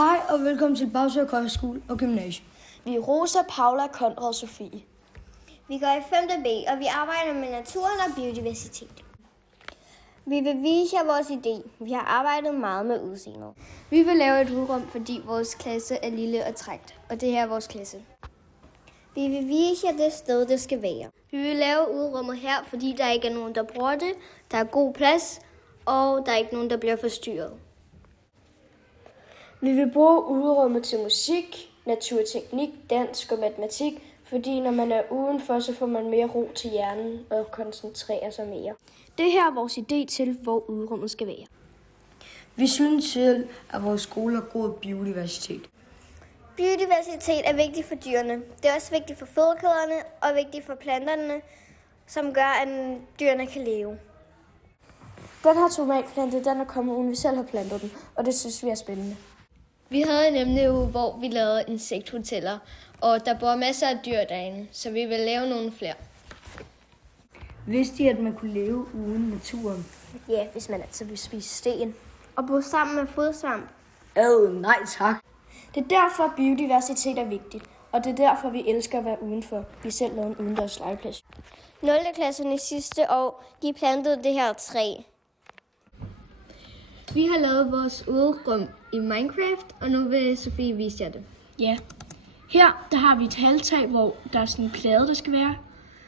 Hej og velkommen til Bagsø Højskole og Gymnasium. Vi er Rosa, Paula, Konrad og Sofie. Vi går i 5. B, og vi arbejder med naturen og biodiversitet. Vi vil vise jer vores idé. Vi har arbejdet meget med udseendet. Vi vil lave et udrum, fordi vores klasse er lille og trængt, og det her er vores klasse. Vi vil vise jer det sted, det skal være. Vi vil lave udrummet her, fordi der ikke er nogen, der bruger det. Der er god plads, og der er ikke nogen, der bliver forstyrret. Vi vil bruge udrummet til musik, naturteknik, dansk og matematik, fordi når man er udenfor, så får man mere ro til hjernen og koncentrerer sig mere. Det her er vores idé til, hvor udrummet skal være. Vi synes selv, at vores skole har god biodiversitet. Biodiversitet er vigtigt for dyrene. Det er også vigtigt for fødekæderne og vigtigt for planterne, som gør, at dyrene kan leve. Den her tomatplante, den er kommet uden vi selv har plantet den, og det synes vi er spændende. Vi havde en emneuge, hvor vi lavede insekthoteller, og der bor masser af dyr derinde, så vi vil lave nogle flere. Vidste I, at man kunne leve uden naturen? Ja, hvis man altså vil spise sten. Og bo sammen med fodsvamp. Nej tak. Det er derfor, biodiversitet er vigtigt, og det er derfor, vi elsker at være udenfor. Vi selv lavede en udendørs legeplads. 0. klasserne sidste år, de plantede det her træ. Vi har lavet vores udrum i Minecraft, og nu vil Sofie vise jer det. Ja, her der har vi et halvtag, hvor der er sådan en plade, der skal være.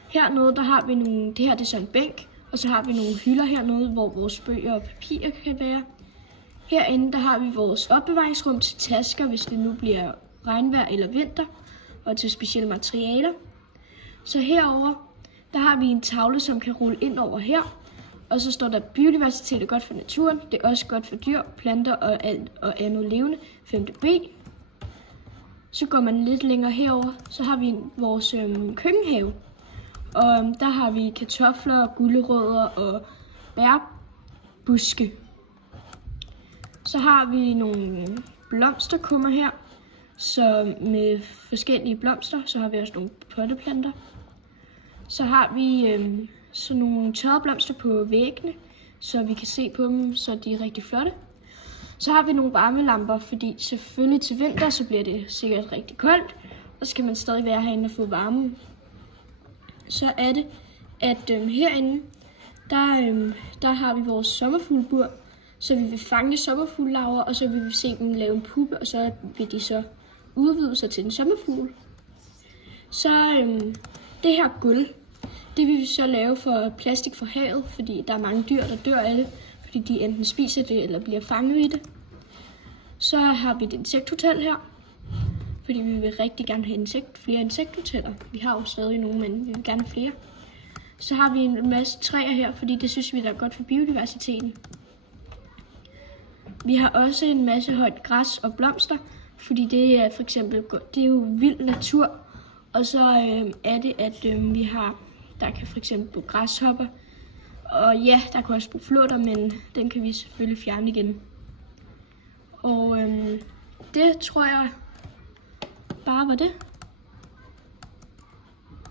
Hernede der har vi nogle, det her det er sådan en bænk, og så har vi nogle hylder hernede, hvor vores bøger og papir kan være. Herinde der har vi vores opbevaringsrum til tasker, hvis det nu bliver regnvejr eller vinter, og til specielle materialer. Så herover der har vi en tavle, som kan rulle ind over her. Og så står der, at biodiversitet er godt for naturen. Det er også godt for dyr, planter og andet levende. 5. B. Så går man lidt længere herover. Så har vi vores køkkenhave. Og der har vi kartofler, gulerødder og bærbuske. Så har vi nogle blomsterkummer her. Så med forskellige blomster. Så har vi også nogle potteplanter. Så har vi sådan nogle tørrede blomster på væggene, så vi kan se på dem, så de er rigtig flotte. Så har vi nogle varmelamper, fordi selvfølgelig til vinter, så bliver det sikkert rigtig koldt, og så skal man stadig være herinde og få varme. Så er det, at herinde, der har vi vores sommerfuglebur, så vi vil fange sommerfuglelarver, og så vil vi se dem lave en puppe, og så vil de så udvide sig til en sommerfugl. Så det her gulv, det vil vi så lave for plastik fra havet, fordi der er mange dyr, der dør af det, fordi de enten spiser det eller bliver fanget i det. Så har vi et insekthotel her, fordi vi vil rigtig gerne have flere insekthoteller. Vi har jo stadig nogle, men vi vil gerne have flere. Så har vi en masse træer her, fordi det synes vi er godt for biodiversiteten. Vi har også en masse højt græs og blomster, fordi det er for eksempel det er jo vild natur. Og så er det, at vi har, der kan for eksempel bo græshopper. Og ja, der kan også bo flåter, men den kan vi selvfølgelig fjerne igen. Og det tror jeg bare var det.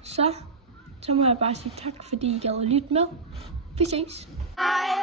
Så må jeg bare sige tak, fordi I gad at lytte med. Vi ses. Hej.